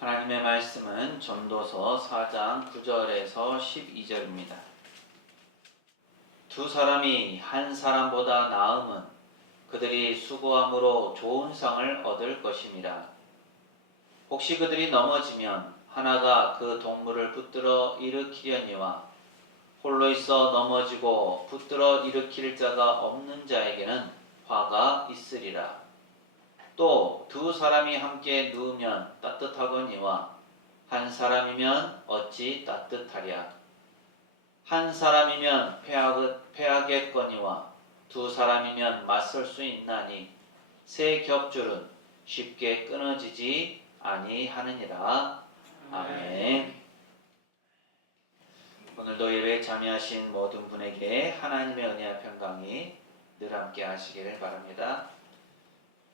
하나님의 말씀은 전도서 4장 9절에서 12절입니다. 두 사람이 한 사람보다 나음은 그들이 수고함으로 좋은 상을 얻을 것임이라. 혹시 그들이 넘어지면 하나가 그 동물을 붙들어 일으키려니와 홀로 있어 넘어지고 붙들어 일으킬 자가 없는 자에게는 화가 있으리라. 또 두 사람이 함께 누우면 따뜻하거니와 한 사람이면 어찌 따뜻하랴. 한 사람이면 패하겠거니와 두 사람이면 맞설 수 있나니 새 겹줄은 쉽게 끊어지지 아니하느니라. 아멘. 오늘도 예배에 참여하신 모든 분에게 하나님의 은혜와 평강이 늘 함께 하시기를 바랍니다.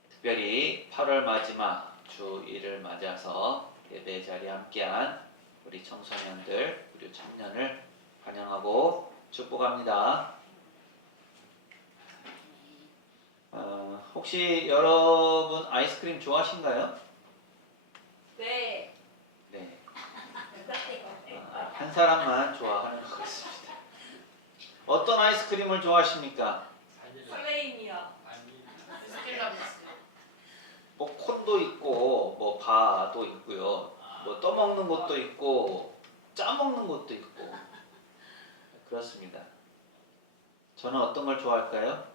특별히 8월 마지막 주일을 맞아서 예배 자리에 함께한 우리 청소년들, 우리 청년을 환영하고 축복합니다. 혹시 여러분 아이스크림 좋아하신가요? 네. 네. 한 사람만 좋아하는 것 같습니다. 어떤 아이스크림을 좋아하십니까? 설레임이요. 뭐 콘도 있고 뭐 바도 있고요. 뭐 떠먹는 것도 있고 짜먹는 것도 있고 그렇습니다. 저는 어떤 걸 좋아할까요?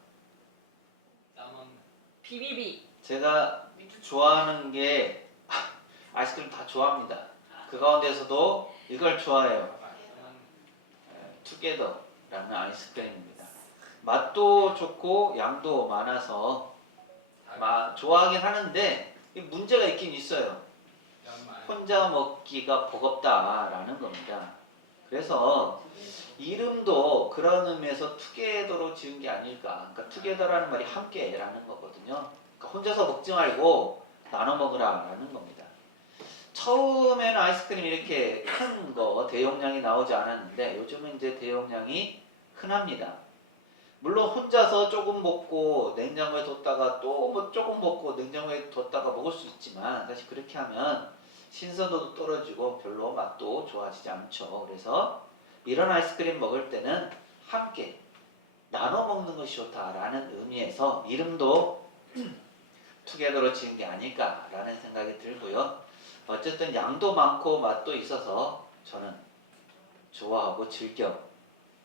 비비비. 제가 좋아하는 게 아이스크림 다 좋아합니다. 그 가운데서도 이걸 좋아해요. 투게더라는 아이스크림입니다. 맛도 좋고 양도 많아서 좋아하긴 하는데 문제가 있긴 있어요. 혼자 먹기가 버겁다라는 겁니다. 그래서 이름도 그런 의미에서 투게더로 지은 게 아닐까. 그러니까 투게더라는 말이 함께라는 거거든요. 그러니까 혼자서 먹지 말고 나눠 먹으라라는 겁니다. 처음에는 아이스크림이 이렇게 큰 거 대용량이 나오지 않았는데 요즘은 이제 대용량이 흔합니다. 물론 혼자서 조금 먹고 냉장고에 뒀다가 또 뭐 조금 먹고 냉장고에 뒀다가 먹을 수 있지만 사실 그렇게 하면 신선도도 떨어지고 별로 맛도 좋아지지 않죠. 그래서 이런 아이스크림 먹을 때는 함께 나눠 먹는 것이 좋다라는 의미에서 이름도 투게더로 지은 게 아닐까라는 생각이 들고요. 어쨌든 양도 많고 맛도 있어서 저는 좋아하고 즐겨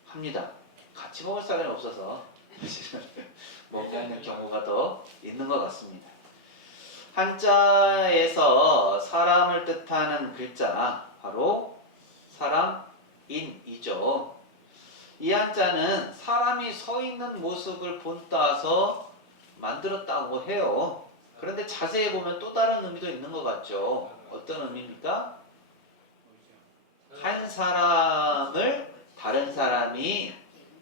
합니다. 같이 먹을 사람이 없어서 사실은 못 먹는 경우가 더 있는 것 같습니다. 한자에서 사람을 뜻하는 글자 바로 사람인이죠. 이 한자는 사람이 서 있는 모습을 본따서 만들었다고 해요. 그런데 자세히 보면 또 다른 의미도 있는 것 같죠. 어떤 의미입니까? 한 사람을 다른 사람이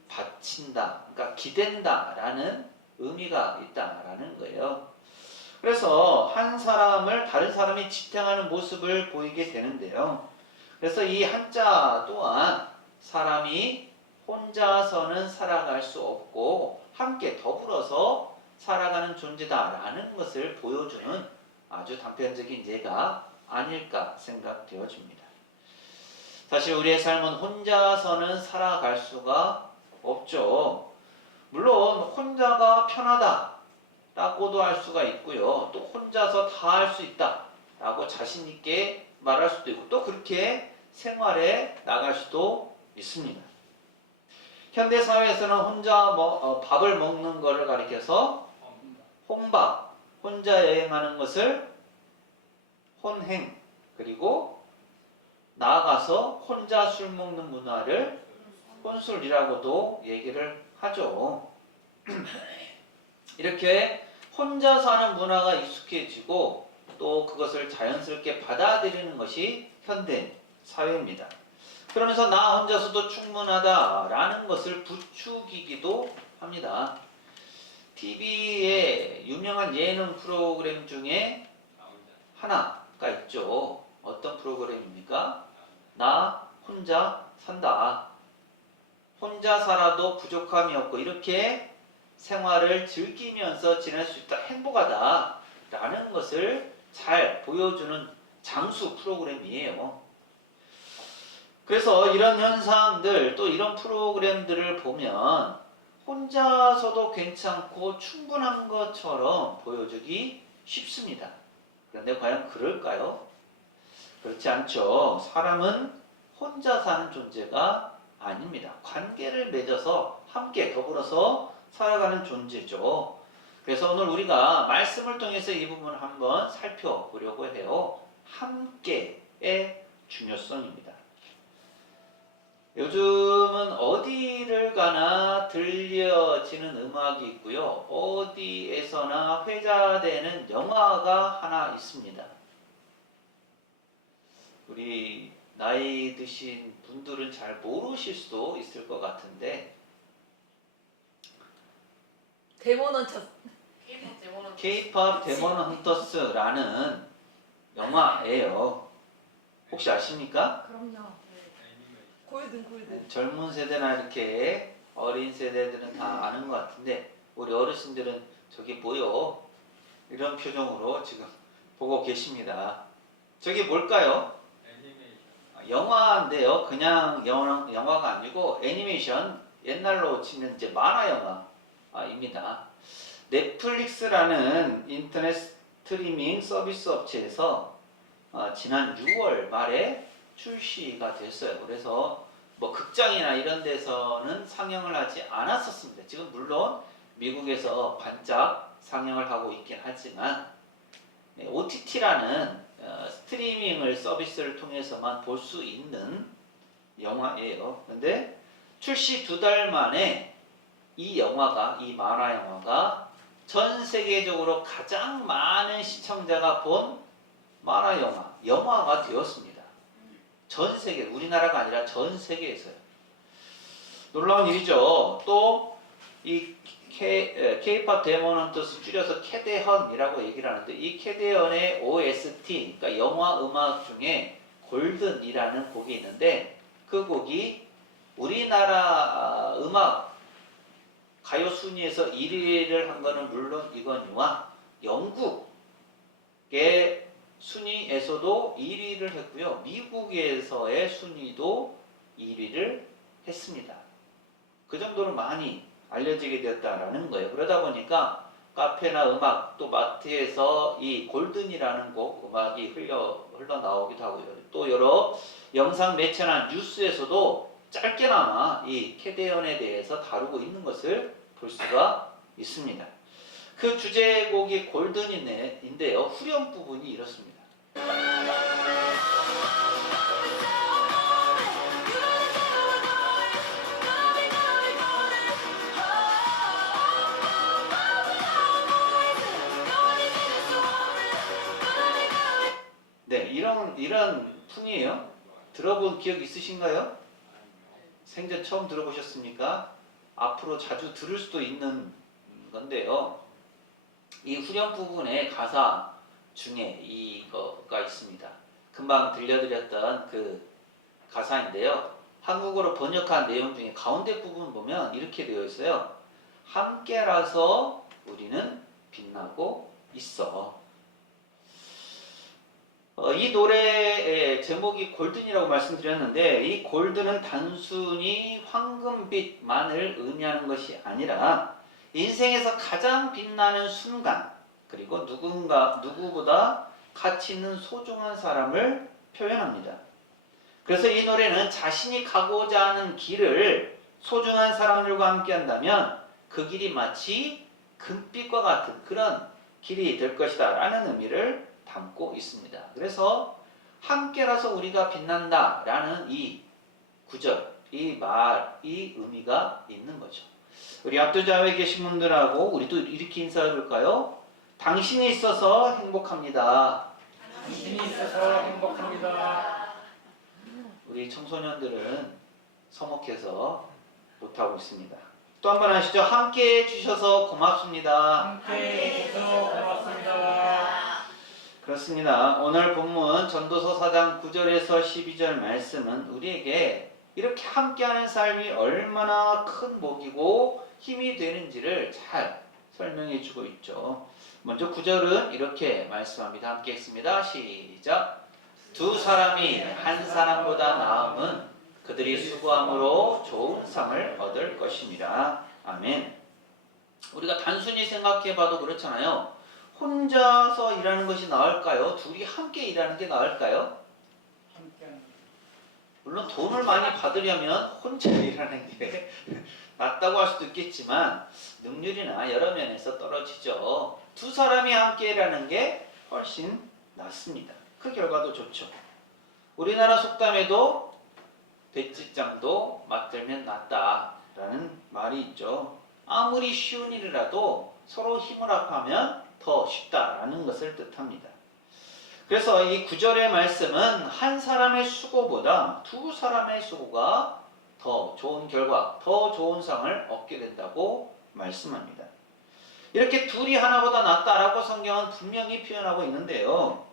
바친다, 그러니까 기댄다라는 의미가 있다라는 거예요. 그래서 한 사람을 다른 사람이 지탱하는 모습을 보이게 되는데요. 그래서 이 한자 또한 사람이 혼자서는 살아갈 수 없고 함께 더불어서 살아가는 존재다라는 것을 보여주는 아주 단편적인 예가 아닐까 생각되어집니다. 사실 우리의 삶은 혼자서는 살아갈 수가 없죠. 물론 혼자가 편하다라고도 할 수가 있고요. 또 혼자서 다 할 수 있다라고 자신 있게 말할 수도 있고 또 그렇게 생활에 나갈 수도 있습니다. 현대 사회에서는 혼자 밥을 먹는 것을 가리켜서 혼밥, 혼자 여행하는 것을 혼행, 그리고 나아가서 혼자 술 먹는 문화를 혼술이라고도 얘기를 하죠. 이렇게 혼자 사는 문화가 익숙해지고 또 그것을 자연스럽게 받아들이는 것이 현대 사회입니다. 그러면서 나 혼자서도 충분하다라는 것을 부추기기도 합니다. TV에 유명한 예능 프로그램 중에 하나가 있죠. 어떤 프로그램입니까? 나 혼자 산다. 혼자 살아도 부족함이 없고 이렇게 생활을 즐기면서 지낼 수 있다. 행복하다. 라는 것을 잘 보여주는 장수 프로그램이에요. 그래서 이런 현상들 또 이런 프로그램들을 보면 혼자서도 괜찮고 충분한 것처럼 보여주기 쉽습니다. 그런데 과연 그럴까요? 그렇지 않죠. 사람은 혼자 사는 존재가 아닙니다. 관계를 맺어서 함께 더불어서 살아가는 존재죠. 그래서 오늘 우리가 말씀을 통해서 이 부분을 한번 살펴보려고 해요. 함께의 중요성입니다. 요즘은 어디를 가나 들려지는 음악이 있고요. 어디에서나 회자되는 영화가 하나 있습니다. 우리 나이 드신 분들은 잘 모르실 수도 있을 것 같은데 데모넌처. K-pop 데몬 헌터스라는 영화예요. 혹시 아십니까? 그럼요. 골든. 젊은 세대나 이렇게 어린 세대들은 다 아는 것 같은데 우리 어르신들은 저게 뭐요? 이런 표정으로 지금 보고 계십니다. 저게 뭘까요? 영화인데요. 그냥 영화가 아니고 애니메이션, 옛날로 치면 이제 만화 영화입니다. 넷플릭스라는 인터넷 스트리밍 서비스 업체에서 지난 6월 말에 출시가 됐어요. 그래서 뭐 극장이나 이런 데서는 상영을 하지 않았었습니다. 지금 물론 미국에서 반짝 상영을 하고 있긴 하지만 OTT라는 스트리밍을 서비스를 통해서만 볼 수 있는 영화예요. 근데 출시 2달 만에 이 만화 영화가 전 세계적으로 가장 많은 시청자가 본 만화 영화가 되었습니다. 전 세계, 우리나라가 아니라 전 세계에서요. 놀라운 일이죠. 또 이 K-pop 데몬 헌터스 줄여서 캐데헌이라고 얘기를 하는데 이 캐데헌의 OST, 그러니까 영화 음악 중에 골든이라는 곡이 있는데 그 곡이 우리나라 음악 가요 순위에서 1위를 한 거는 물론 이거니와 영국의 순위에서도 1위를 했고요. 미국에서의 순위도 1위를 했습니다. 그 정도로 많이 알려지게 되었다라는 거예요. 그러다 보니까 카페나 음악 또 마트에서 이 골든이라는 곡 음악이 흘러나오기도 하고요. 또 여러 영상 매체나 뉴스에서도 짧게나마 이 캐데헌에 대해서 다루고 있는 것을 볼 수가 있습니다. 그 주제곡이 골든인데요. 후렴 부분이 이렇습니다. 네, 이런 풍이에요. 들어본 기억 있으신가요? 생전 처음 들어보셨습니까? 앞으로 자주 들을 수도 있는 건데요. 이 후렴 부분의 가사 중에 이거가 있습니다. 금방 들려드렸던 그 가사인데요. 한국어로 번역한 내용 중에 가운데 부분 보면 이렇게 되어 있어요. 함께라서 우리는 빛나고 있어. 이 노래의 제목이 골든이라고 말씀드렸는데 이 골든은 단순히 황금빛만을 의미하는 것이 아니라 인생에서 가장 빛나는 순간 그리고 누구보다 가치 있는 소중한 사람을 표현합니다. 그래서 이 노래는 자신이 가고자 하는 길을 소중한 사람들과 함께 한다면 그 길이 마치 금빛과 같은 그런 길이 될 것이다 라는 의미를 담고 있습니다. 그래서 함께라서 우리가 빛난다 라는 이 구절, 이 의미가 있는 거죠. 우리 압도자에 계신 분들하고 우리 또 이렇게 인사해 볼까요? 당신이 있어서 행복합니다. 당신이 있어서 행복합니다. 우리 청소년들은 서먹해서 못하고 있습니다. 또 한 번 하시죠. 함께 해주셔서 고맙습니다. 함께 해주셔서 고맙습니다. 그렇습니다. 오늘 본문 전도서 4장 9절에서 12절 말씀은 우리에게 이렇게 함께하는 삶이 얼마나 큰 복이고 힘이 되는지를 잘 설명해 주고 있죠. 먼저 9절은 이렇게 말씀합니다. 함께 했습니다. 시작. 두 사람이 한 사람보다 나음은 그들이 수고함으로 좋은 상을 얻을 것입니다. 아멘. 우리가 단순히 생각해봐도 그렇잖아요. 혼자서 일하는 것이 나을까요? 둘이 함께 일하는 게 나을까요? 물론 돈을 많이 받으려면 혼자 일하는 게 낫다고 할 수도 있겠지만 능률이나 여러 면에서 떨어지죠. 두 사람이 함께 일하는 게 훨씬 낫습니다. 그 결과도 좋죠. 우리나라 속담에도 백지장도 맞들면 낫다라는 말이 있죠. 아무리 쉬운 일이라도 서로 힘을 합하면 더 쉽다라는 것을 뜻합니다. 그래서 이 9절의 말씀은 한 사람의 수고보다 두 사람의 수고가 더 좋은 결과, 더 좋은 상을 얻게 된다고 말씀합니다. 이렇게 둘이 하나보다 낫다라고 성경은 분명히 표현하고 있는데요.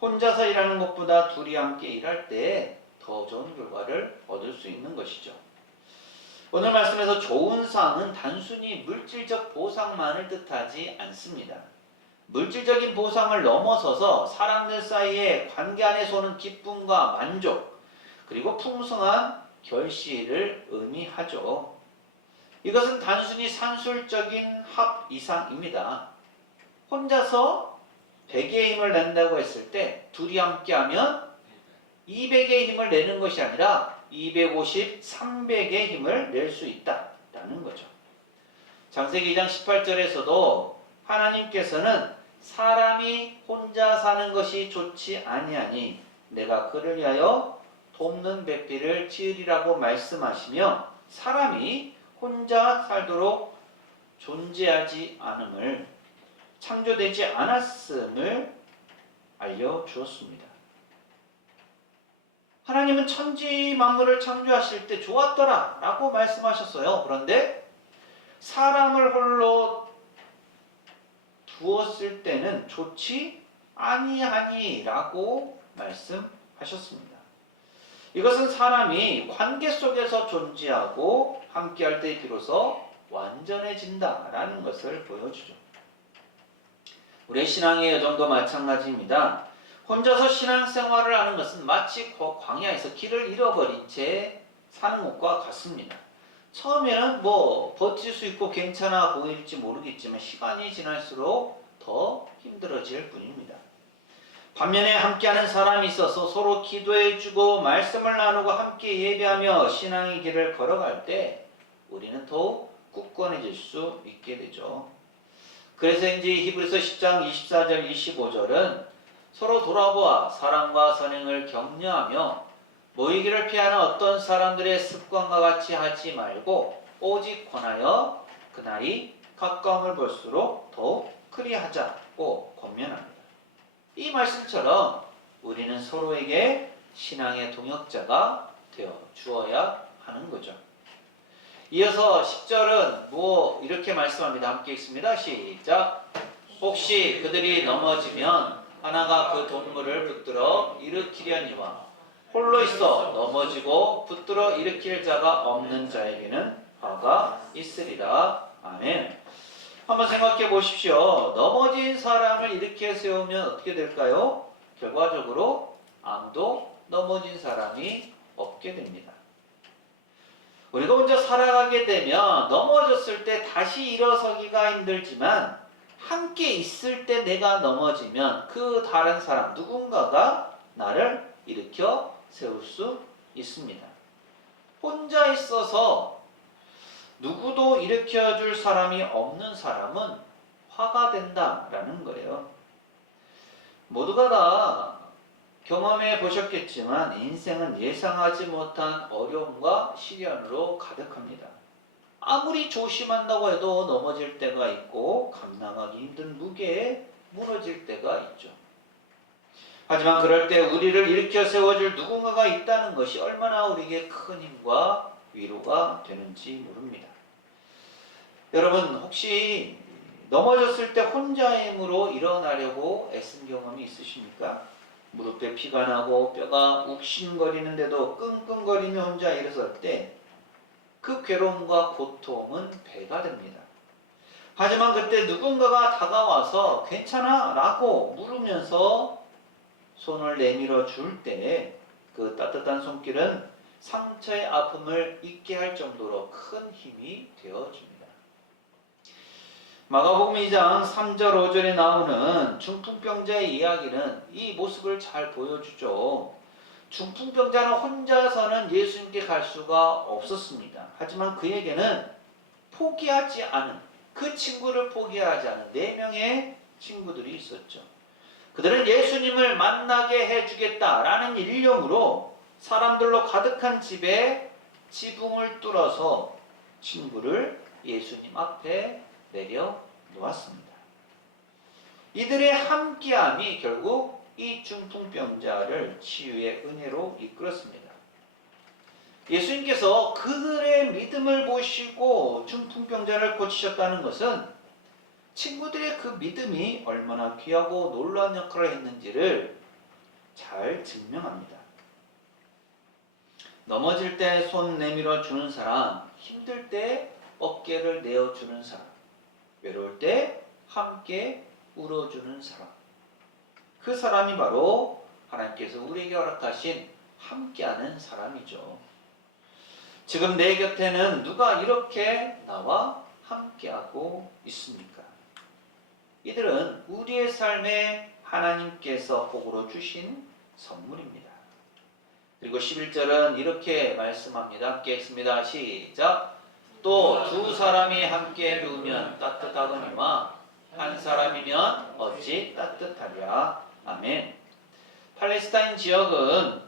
혼자서 일하는 것보다 둘이 함께 일할 때 더 좋은 결과를 얻을 수 있는 것이죠. 오늘 말씀에서 좋은 상은 단순히 물질적 보상만을 뜻하지 않습니다. 물질적인 보상을 넘어서서 사람들 사이에 관계 안에서 오는 기쁨과 만족, 그리고 풍성한 결실을 의미하죠. 이것은 단순히 산술적인 합 이상입니다. 혼자서 100의 힘을 낸다고 했을 때 둘이 함께하면 200의 힘을 내는 것이 아니라 250, 300의 힘을 낼 수 있다라는 거죠. 창세기 2장 18절에서도 하나님께서는 사람이 혼자 사는 것이 좋지 아니하니 내가 그를 위하여 돕는 배필을 지으리라고 말씀하시며 사람이 혼자 살도록 존재하지 않음을, 창조되지 않았음을 알려주었습니다. 하나님은 천지 만물을 창조하실 때 좋았더라 라고 말씀하셨어요. 그런데 사람을 홀로 두었을 때는 좋지 아니하니 라고 말씀하셨습니다. 이것은 사람이 관계 속에서 존재하고 함께할 때 비로소 완전해진다라는 것을 보여주죠. 우리의 신앙의 여정도 마찬가지입니다. 혼자서 신앙생활을 하는 것은 마치 광야에서 길을 잃어버린 채 사는 것과 같습니다. 처음에는 버틸 수 있고 괜찮아 보일지 모르겠지만 시간이 지날수록 더 힘들어질 뿐입니다. 반면에 함께하는 사람이 있어서 서로 기도해주고 말씀을 나누고 함께 예배하며 신앙의 길을 걸어갈 때 우리는 더욱 굳건해질 수 있게 되죠. 그래서인지 히브리서 10장 24절 25절은 서로 돌아보아 사랑과 선행을 격려하며 모이기를 피하는 어떤 사람들의 습관과 같이 하지 말고 오직 권하여 그날이 가까움을 볼수록 더욱 그리하자고 권면합니다. 이 말씀처럼 우리는 서로에게 신앙의 동역자가 되어 주어야 하는 거죠. 이어서 10절은 이렇게 말씀합니다. 함께 읽습니다. 시작. 혹시 그들이 넘어지면 하나가 그 동물을 붙들어 일으키려니와 홀로 있어 넘어지고 붙들어 일으킬 자가 없는 자에게는 화가 있으리라. 아멘. 한번 생각해 보십시오. 넘어진 사람을 일으켜 세우면 어떻게 될까요? 결과적으로 아무도 넘어진 사람이 없게 됩니다. 우리가 혼자 살아가게 되면 넘어졌을 때 다시 일어서기가 힘들지만 함께 있을 때 내가 넘어지면 그 다른 사람 누군가가 나를 일으켜 세울 수 있습니다. 혼자 있어서 누구도 일으켜줄 사람이 없는 사람은 화가 된다라는 거예요. 모두가 다 경험해 보셨겠지만 인생은 예상하지 못한 어려움과 시련으로 가득합니다. 아무리 조심한다고 해도 넘어질 때가 있고 감당하기 힘든 무게에 무너질 때가 있죠. 하지만 그럴 때 우리를 일으켜 세워줄 누군가가 있다는 것이 얼마나 우리에게 큰 힘과 위로가 되는지 모릅니다. 여러분 혹시 넘어졌을 때 혼자의 힘으로 일어나려고 애쓴 경험이 있으십니까? 무릎에 피가 나고 뼈가 욱신거리는데도 끙끙거리며 혼자 일어설 때 그 괴로움과 고통은 배가 됩니다. 하지만 그때 누군가가 다가와서 괜찮아? 라고 물으면서 손을 내밀어 줄 때 그 따뜻한 손길은 상처의 아픔을 잊게 할 정도로 큰 힘이 되어줍니다. 마가복음 2장 3절 5절에 나오는 중풍병자의 이야기는 이 모습을 잘 보여주죠. 중풍병자는 혼자서는 예수님께 갈 수가 없었습니다. 하지만 그에게는 포기하지 않은, 그 친구를 포기하지 않은 4명의 친구들이 있었죠. 그들은 예수님을 만나게 해주겠다라는 일념으로 사람들로 가득한 집에 지붕을 뚫어서 친구를 예수님 앞에 내려놓았습니다. 이들의 함께함이 결국 이 중풍병자를 치유의 은혜로 이끌었습니다. 예수님께서 그들의 믿음을 보시고 중풍병자를 고치셨다는 것은 친구들의 그 믿음이 얼마나 귀하고 놀라운 역할을 했는지를 잘 증명합니다. 넘어질 때 손 내밀어 주는 사람, 힘들 때 어깨를 내어주는 사람, 외로울 때 함께 울어주는 사람, 그 사람이 바로 하나님께서 우리에게 허락하신 함께하는 사람이죠. 지금 내 곁에는 누가 이렇게 나와 함께하고 있습니까? 이들은 우리의 삶에 하나님께서 복으로 주신 선물입니다. 그리고 11절은 이렇게 말씀합니다. 함께 읽습니다. 시작. 또 두 사람이 함께 누우면 따뜻하거니와 한 사람이면 어찌 따뜻하랴. 아멘. 팔레스타인 지역은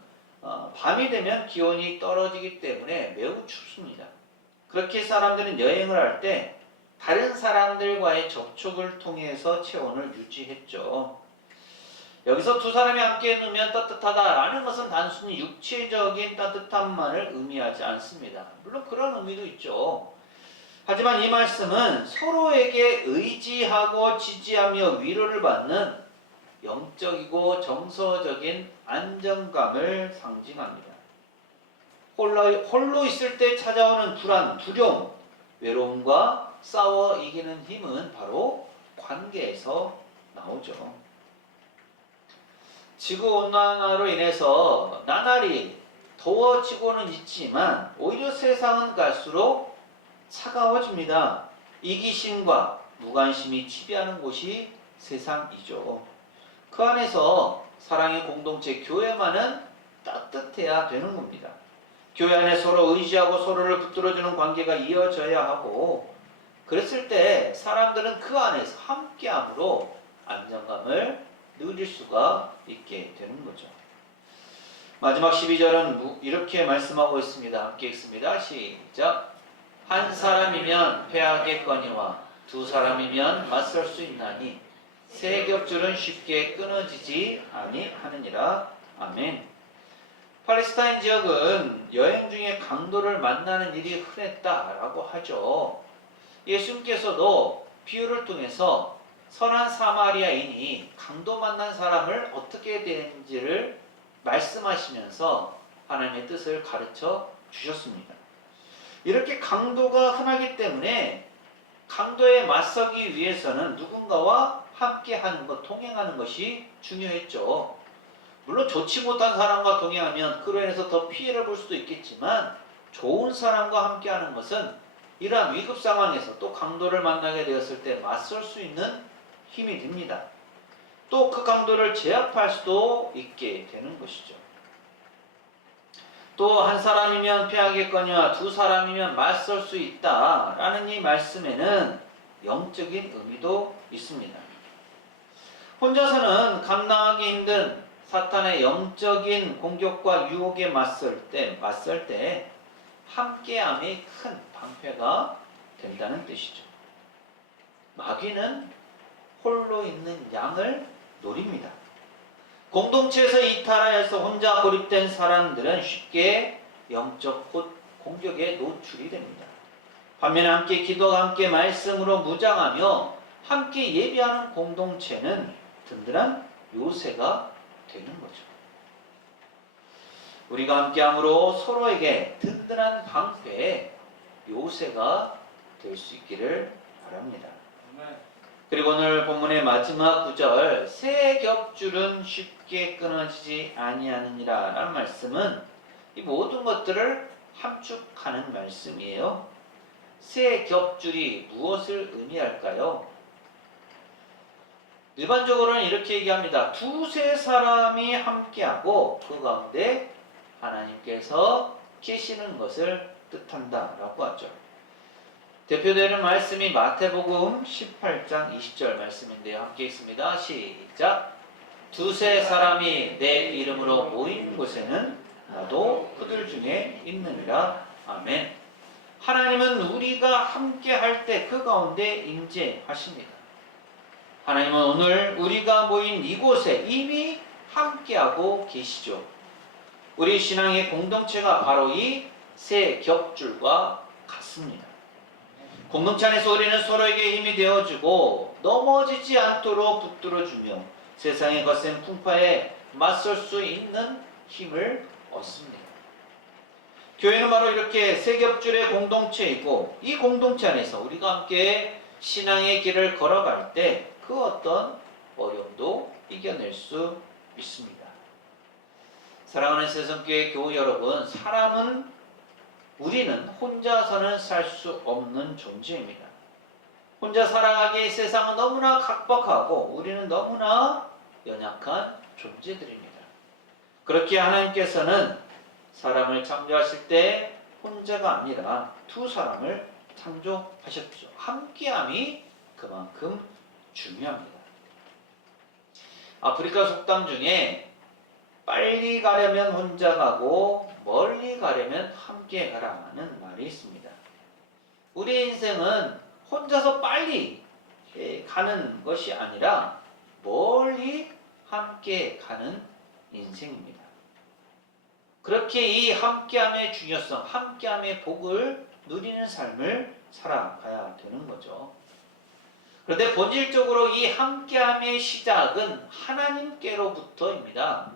밤이 되면 기온이 떨어지기 때문에 매우 춥습니다. 그렇게 사람들은 여행을 할 때 다른 사람들과의 접촉을 통해서 체온을 유지했죠. 여기서 두 사람이 함께 누우면 따뜻하다라는 것은 단순히 육체적인 따뜻함만을 의미하지 않습니다. 물론 그런 의미도 있죠. 하지만 이 말씀은 서로에게 의지하고 지지하며 위로를 받는 영적이고 정서적인 안정감을 상징합니다. 홀로 있을 때 찾아오는 불안, 두려움, 외로움과 싸워 이기는 힘은 바로 관계에서 나오죠. 지구온난화로 인해서 나날이 더워지고는 있지만 오히려 세상은 갈수록 차가워집니다. 이기심과 무관심이 지배하는 곳이 세상이죠. 그 안에서 사랑의 공동체 교회만은 따뜻해야 되는 겁니다. 교회 안에 서로 의지하고 서로를 붙들어주는 관계가 이어져야 하고, 그랬을 때 사람들은 그 안에서 함께함으로 안정감을 누릴 수가 있게 되는 거죠. 마지막 12절은 이렇게 말씀하고 있습니다. 함께 읽습니다. 시작. 한 사람이면 패하겠거니와 두 사람이면 맞설 수 있나니 세 겹줄은 쉽게 끊어지지 아니하느니라. 아멘. 팔레스타인 지역은 여행 중에 강도를 만나는 일이 흔했다라고 하죠. 예수님께서도 비유를 통해서 선한 사마리아인이 강도 만난 사람을 어떻게 되는지를 말씀하시면서 하나님의 뜻을 가르쳐 주셨습니다. 이렇게 강도가 흔하기 때문에 강도에 맞서기 위해서는 누군가와 함께하는 것, 동행하는 것이 중요했죠. 물론 좋지 못한 사람과 동행하면 그로 인해서 더 피해를 볼 수도 있겠지만 좋은 사람과 함께하는 것은 이러한 위급 상황에서 또 강도를 만나게 되었을 때 맞설 수 있는 힘이 됩니다. 또 그 강도를 제압할 수도 있게 되는 것이죠. 또 한 사람이면 패하겠거니와 두 사람이면 맞설 수 있다라는 이 말씀에는 영적인 의미도 있습니다. 혼자서는 감당하기 힘든 사탄의 영적인 공격과 유혹에 맞설 때 함께함이 큰 방패가 된다는 뜻이죠. 마귀는 홀로 있는 양을 노립니다. 공동체에서 이탈하여서 혼자 고립된 사람들은 쉽게 영적 공격에 노출이 됩니다. 반면에 함께 기도와 함께 말씀으로 무장하며 함께 예배하는 공동체는 든든한 요새가 되는 거죠. 우리가 함께함으로 서로에게 든든한 방패, 요새가 될 수 있기를 바랍니다. 그리고 오늘 본문의 마지막 구절 새 겹줄은 쉽게 끊어지지 아니하느니라 라는 말씀은 이 모든 것들을 함축하는 말씀이에요. 새 겹줄이 무엇을 의미할까요? 일반적으로는 이렇게 얘기합니다. 두세 사람이 함께하고 그 가운데 하나님께서 계시는 것을 뜻한다 라고 하죠. 대표되는 말씀이 마태복음 18장 20절 말씀인데요. 함께 읽습니다. 시작. 두세 사람이 내 이름으로 모인 곳에는 나도 그들 중에 있느니라. 아멘. 하나님은 우리가 함께 할 때 그 가운데 임재하십니다. 하나님은 오늘 우리가 모인 이곳에 이미 함께하고 계시죠. 우리 신앙의 공동체가 바로 이 새 겹줄과 같습니다. 공동체 안에서 우리는 서로에게 힘이 되어주고 넘어지지 않도록 붙들어주며 세상의 거센 풍파에 맞설 수 있는 힘을 얻습니다. 교회는 바로 이렇게 새 겹줄의 공동체이고 이 공동체 안에서 우리가 함께 신앙의 길을 걸어갈 때 그 어떤 어려움도 이겨낼 수 있습니다. 사랑하는 세상교회 교우 여러분, 우리는 혼자서는 살 수 없는 존재입니다. 혼자 살아가기에 세상은 너무나 각박하고 우리는 너무나 연약한 존재들입니다. 그렇게 하나님께서는 사람을 창조하실 때 혼자가 아니라 두 사람을 창조하셨죠. 함께함이 그만큼 중요합니다. 아프리카 속담 중에 빨리 가려면 혼자 가고 멀리 가려면 함께 가라는 말이 있습니다. 우리의 인생은 혼자서 빨리 가는 것이 아니라 멀리 함께 가는 인생입니다. 그렇게 이 함께함의 중요성, 함께함의 복을 누리는 삶을 살아가야 되는 거죠. 그런데 본질적으로 이 함께함의 시작은 하나님께로부터입니다.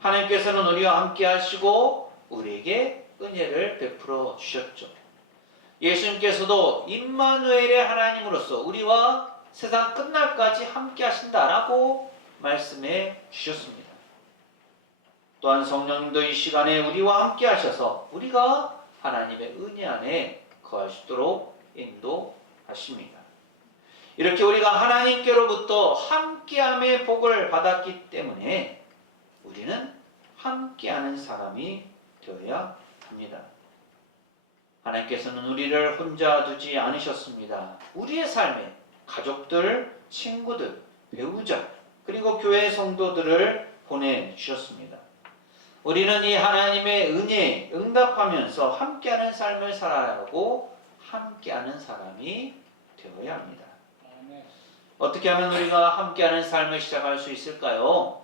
하나님께서는 우리와 함께 하시고 우리에게 은혜를 베풀어 주셨죠. 예수님께서도 임마누엘의 하나님으로서 우리와 세상 끝날까지 함께 하신다라고 말씀해 주셨습니다. 또한 성령님도 이 시간에 우리와 함께 하셔서 우리가 하나님의 은혜 안에 거할 수 있도록 인도하십니다. 이렇게 우리가 하나님께로부터 함께함의 복을 받았기 때문에 우리는 함께하는 사람이 되어야 합니다. 하나님께서는 우리를 혼자 두지 않으셨습니다. 우리의 삶에 가족들, 친구들, 배우자, 그리고 교회 성도들을 보내주셨습니다. 우리는 이 하나님의 은혜에 응답하면서 함께하는 삶을 살아야 하고 함께하는 사람이 되어야 합니다. 어떻게 하면 우리가 함께하는 삶을 시작할 수 있을까요?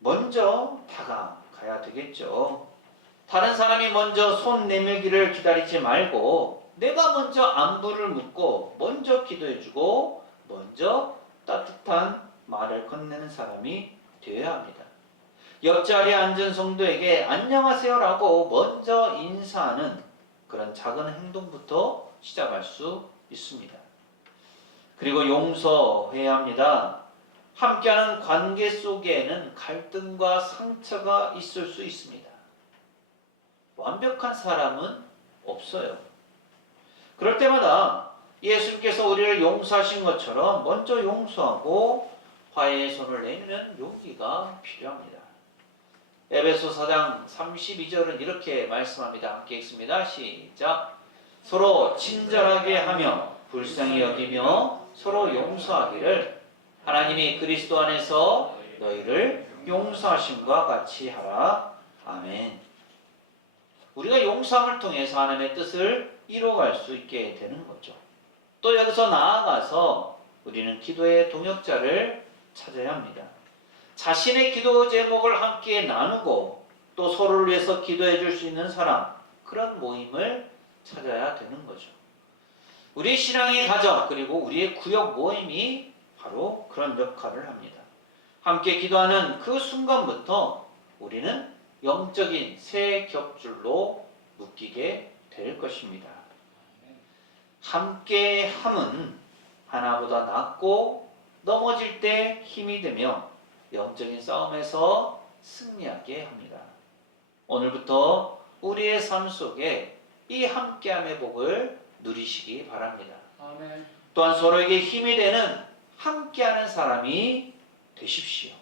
먼저 다가가야 되겠죠. 다른 사람이 먼저 손 내밀기를 기다리지 말고 내가 먼저 안부를 묻고 먼저 기도해주고 먼저 따뜻한 말을 건네는 사람이 되어야 합니다. 옆자리에 앉은 성도에게 안녕하세요라고 먼저 인사하는 그런 작은 행동부터 시작할 수 있습니다. 그리고 용서해야 합니다. 함께하는 관계 속에는 갈등과 상처가 있을 수 있습니다. 완벽한 사람은 없어요. 그럴 때마다 예수님께서 우리를 용서하신 것처럼 먼저 용서하고 화해의 손을 내미는 용기가 필요합니다. 에베소 4장 32절은 이렇게 말씀합니다. 함께 읽습니다. 시작. 서로 친절하게 하며 불쌍히 여기며 서로 용서하기를 하나님이 그리스도 안에서 너희를 용서하심과 같이 하라. 아멘. 우리가 용서함을 통해서 하나님의 뜻을 이루어갈 수 있게 되는 거죠. 또 여기서 나아가서 우리는 기도의 동역자를 찾아야 합니다. 자신의 기도 제목을 함께 나누고 또 서로를 위해서 기도해 줄 수 있는 사람, 그런 모임을 찾아야 되는 거죠. 우리 신앙의 가정 그리고 우리의 구역 모임이 바로 그런 역할을 합니다. 함께 기도하는 그 순간부터 우리는 영적인 새 겹줄로 묶이게 될 것입니다. 함께함은 하나보다 낫고 넘어질 때 힘이 되며 영적인 싸움에서 승리하게 합니다. 오늘부터 우리의 삶 속에 이 함께함의 복을 누리시기 바랍니다. 아멘. 또한 서로에게 힘이 되는 함께하는 사람이 되십시오.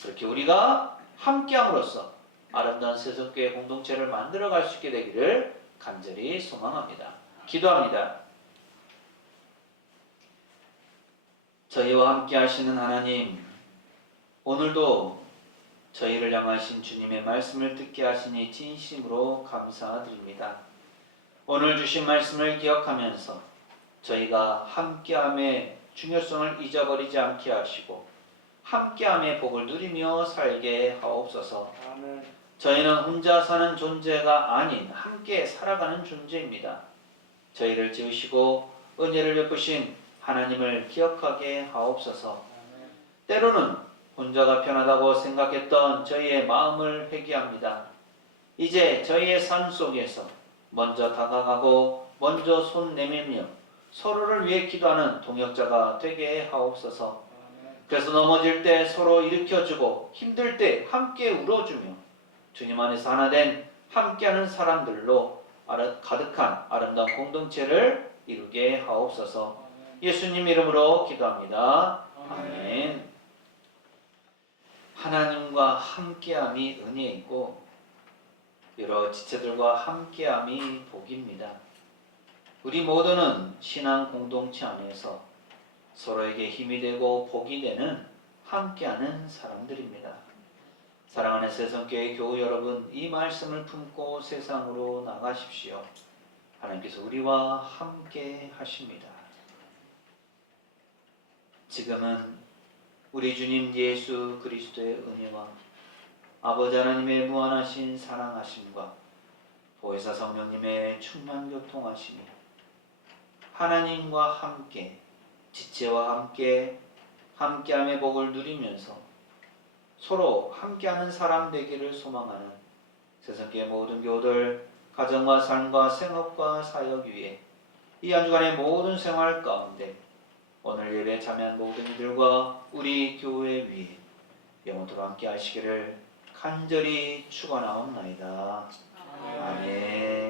그렇게 우리가 함께함으로써 아름다운 세속교회 공동체를 만들어갈 수 있게 되기를 간절히 소망합니다. 기도합니다. 저희와 함께 하시는 하나님, 오늘도 저희를 향하신 주님의 말씀을 듣게 하시니 진심으로 감사드립니다. 오늘 주신 말씀을 기억하면서 저희가 함께함의 중요성을 잊어버리지 않게 하시고 함께함의 복을 누리며 살게 하옵소서. 아멘. 저희는 혼자 사는 존재가 아닌 함께 살아가는 존재입니다. 저희를 지으시고 은혜를 베푸신 하나님을 기억하게 하옵소서. 때로는 혼자가 편하다고 생각했던 저희의 마음을 회개합니다. 이제 저희의 삶 속에서 먼저 다가가고 먼저 손 내밀며 서로를 위해 기도하는 동역자가 되게 하옵소서. 그래서 넘어질 때 서로 일으켜주고 힘들 때 함께 울어주며 주님 안에서 하나 된 함께하는 사람들로 가득한 아름다운 공동체를 이루게 하옵소서. 예수님 이름으로 기도합니다. 아멘. 하나님과 함께함이 은혜이고 여러 지체들과 함께함이 복입니다. 우리 모두는 신앙 공동체 안에서 서로에게 힘이 되고 복이 되는 함께하는 사람들입니다. 사랑하는 세상교회 교우 여러분, 이 말씀을 품고 세상으로 나가십시오. 하나님께서 우리와 함께 하십니다. 지금은 우리 주님 예수 그리스도의 은혜와 아버지 하나님의 무한하신 사랑하심과 보혜사 성령님의 충만 교통하심이 하나님과 함께 지체와 함께 함께함의 복을 누리면서 서로 함께하는 사람 되기를 소망하는 세상의 모든 교우들 가정과 삶과 생업과 사역 위에 이 한 주간의 모든 생활 가운데 오늘 예배 참여한 모든 이들과 우리 교회 위에 영원토록 함께 하시기를 간절히 축원하옵나이다. 아멘.